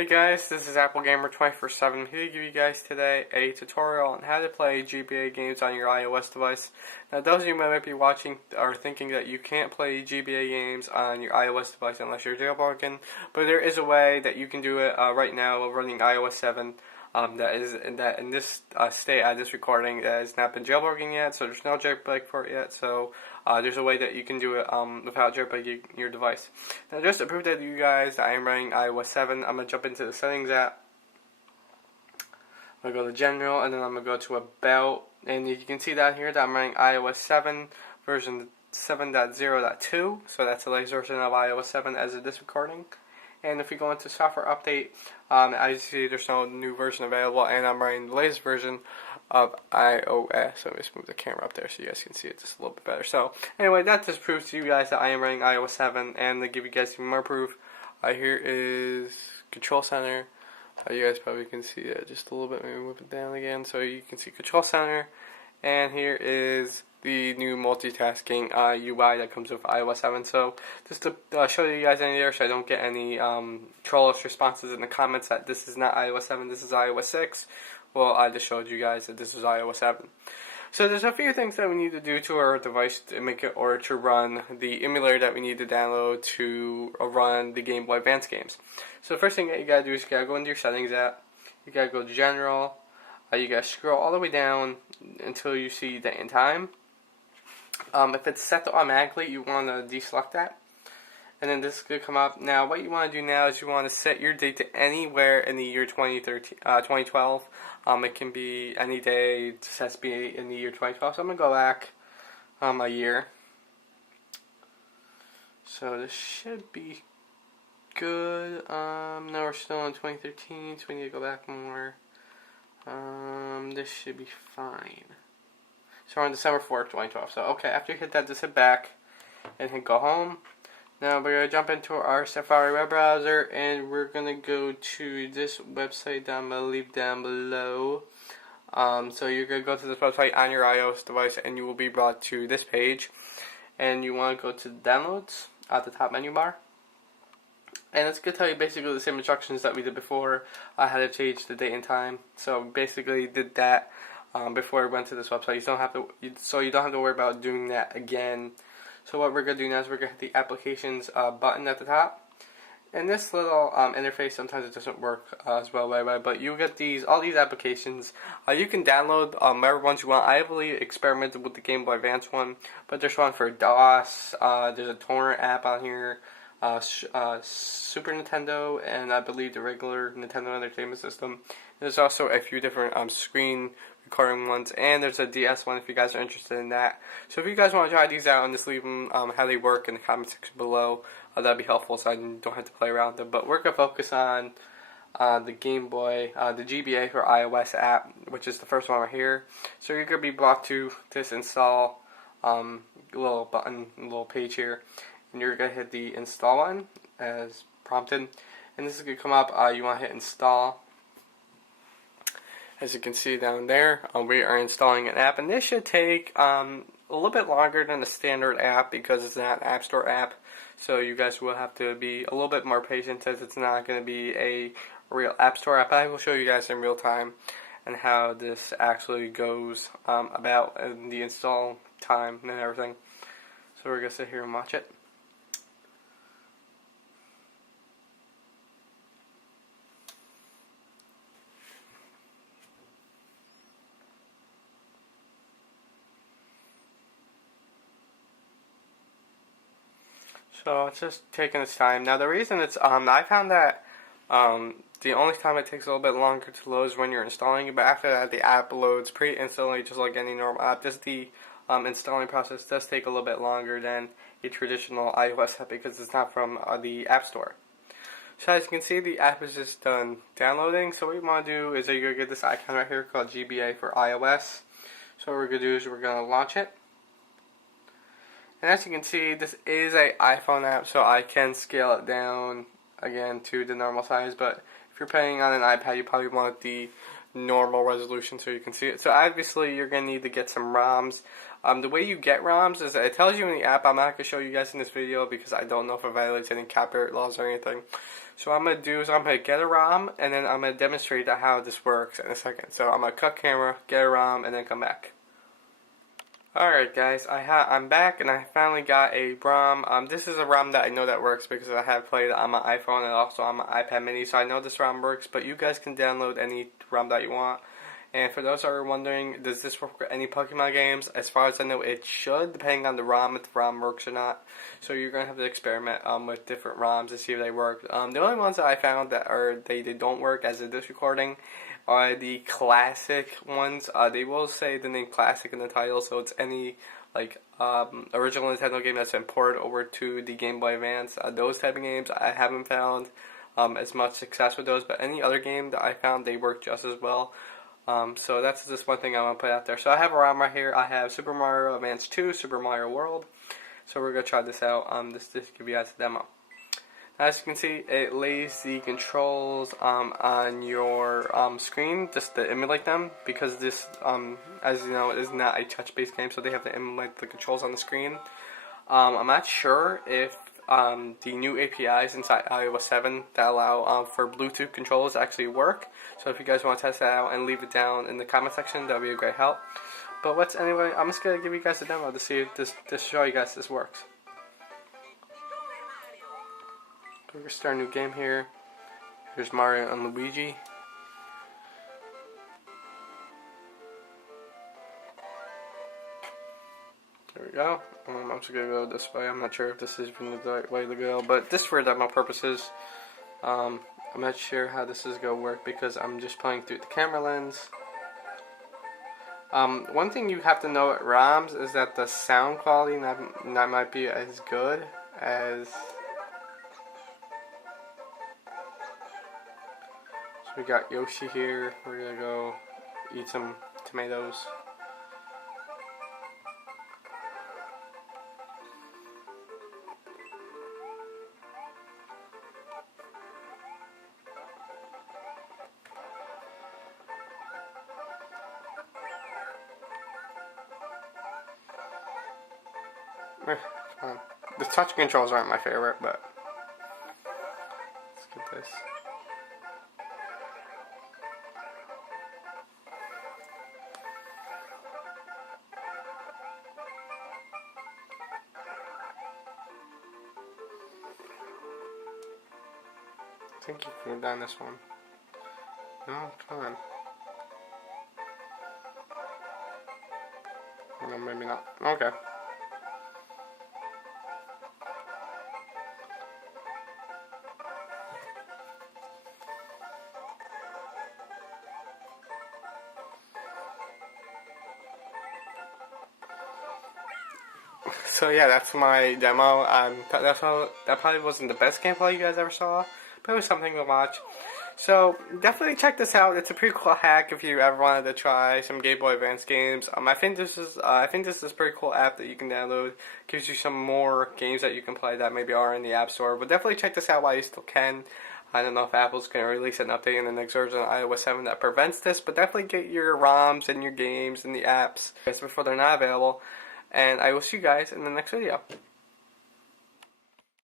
Hey guys, this is Apple Gamer 24/7 here to give you guys today a tutorial on how to play GBA games on your iOS device. Now those of you who might be watching are thinking that you can't play GBA games on your iOS device unless you're jailbroken, but there is a way that you can do it right now running iOS 7. That in this state at this recording has not been jailbroken yet, so there's no jailbreak for it yet. So there's a way that you can do it without jailbreaking your device. Now, just to prove that to you guys that I am running iOS 7, I'm gonna jump into the settings app. I'm gonna go to General, and then I'm gonna go to About, and you can see down here that I'm running iOS 7 version 7.0.2. So that's the latest version of iOS 7 as of this recording. And if we go into software update, as you see, there's no new version available, and I'm running the latest version of iOS. So let me just move the camera up there so you guys can see it just a little bit better. So anyway, that just proves to you guys that I am running iOS 7, and to give you guys even more proof, here is Control Center. You guys probably can see it just a little bit. Maybe move it down again so you can see Control Center, and here is the new multitasking UI that comes with iOS 7. So just to show you guys any there so I don't get any trollish responses in the comments that this is not iOS 7, this is iOS 6. Well, I just showed you guys that this is iOS 7. So there's a few things that we need to do to our device to make it or to run the emulator that we need to download to run the Game Boy Advance games. So the first thing that you gotta do is you gotta go into your settings app, you gotta go to General, you gotta scroll all the way down until you see date and time. If it's set to automatically, you want to deselect that, and then this is going to come up. Now what you want to do now is you want to set your date to anywhere in the year 2012. It can be any day, it just has to be in the year 2012. So I'm going to go back a year. So this should be good. No, we're still in 2013, so we need to go back more. This should be fine. So we're on December 4th, 2012. So okay, after you hit that, just hit back and hit go home. Now we're going to jump into our Safari web browser, and we're going to go to this website that I'm going to leave down below. So you're going to go to this website on your iOS device, and you will be brought to this page. And you want to go to Downloads at the top menu bar. And it's going to tell you basically the same instructions that we did before. I had to change the date and time. So basically did that before we went to this website. You don't have to worry about doing that again. So what we're going to do now is we're going to hit the Applications button at the top. And this little interface, sometimes it doesn't work as well, but you get all these applications. You can download whatever ones you want. I heavily experimented with the Game Boy Advance one, but there's one for DOS. There's a torrent app on here. Super Nintendo, and I believe the regular Nintendo Entertainment System. There's also a few different screen recording ones, and there's a DS one if you guys are interested in that. So if you guys want to try these out, and just leave them how they work in the comment section below, that'd be helpful so I don't have to play around with them. But we're going to focus on the Game Boy, the GBA for iOS app, which is the first one right here. So you're going to be brought to this install little button, little page here. And you're going to hit the install button as prompted, and this is going to come up. You want to hit install. As you can see down there, we are installing an app, and this should take a little bit longer than the standard app because it's not an App Store app. So you guys will have to be a little bit more patient as it's not going to be a real App Store app. I will show you guys in real time and how this actually goes about in the install time and everything. So we're going to sit here and watch it. So it's just taking its time. Now the reason it's I found that the only time it takes a little bit longer to load is when you're installing it, but after that the app loads pretty instantly, just like any normal app. Just the installing process does take a little bit longer than a traditional iOS app because it's not from the App Store. So as you can see, the app is just done downloading. So what you want to do is you're going to get this icon right here called GBA for iOS. So what we're going to do is we're going to launch it. And as you can see, this is an iPhone app, so I can scale it down again to the normal size. But if you're playing on an iPad, you probably want the normal resolution so you can see it. So obviously, you're going to need to get some ROMs. The way you get ROMs is that it tells you in the app. I'm not going to show you guys in this video because I don't know if it violates any copyright laws or anything. So what I'm going to do is I'm going to get a ROM, and then I'm going to demonstrate how this works in a second. So I'm going to cut camera, get a ROM, and then come back. Alright guys, I'm back, and I finally got a ROM. This is a ROM that I know that works because I have played it on my iPhone and also on my iPad mini, so I know this ROM works, but you guys can download any ROM that you want. And for those that are wondering, does this work with any Pokemon games? As far as I know, it should, depending on the ROM, if the ROM works or not. So you're going to have to experiment with different ROMs to see if they work. The only ones that I found that they don't work as of this recording are the classic ones. They will say the name classic in the title, so it's any original Nintendo game that's been ported over to the Game Boy Advance. Those type of games, I haven't found as much success with those, but any other game that I found, they work just as well. So that's just one thing I want to put out there. So I have a ROM right here. I have Super Mario Advance 2, Super Mario World. So we're going to try this out. This give you guys a demo. Now, as you can see, it lays the controls on your screen just to emulate them, because this, as you know, is not a touch-based game, so they have to emulate the controls on the screen. I'm not sure if the new APIs inside iOS 7 that allow for Bluetooth controls actually work. So if you guys want to test that out and leave it down in the comment section, that would be a great help. But anyway, I'm just going to give you guys a demo to see if to show you guys this works. So we're going to start a new game here. Here's Mario and Luigi. There we go. I'm just going to go this way. I'm not sure if this is even the right way to go, but this for demo purposes. I'm not sure how this is going to work because I'm just playing through the camera lens. One thing you have to know at ROMs is that the sound quality not might be as good as... So we got Yoshi here. We're going to go eat some tomatoes. The touch controls aren't my favorite, but let's get this. I think you can go down this one. No, come on. No, maybe not. Okay. So yeah, that's my demo. That probably wasn't the best gameplay you guys ever saw, but it was something to watch. So definitely check this out. It's a pretty cool hack if you ever wanted to try some Game Boy Advance games. I think this is a pretty cool app that you can download. Gives you some more games that you can play that maybe are in the App Store. But definitely check this out while you still can. I don't know if Apple's going to release an update in the next version of iOS 7 that prevents this, but definitely get your ROMs and your games and the apps before they're not available. And I will see you guys in the next video.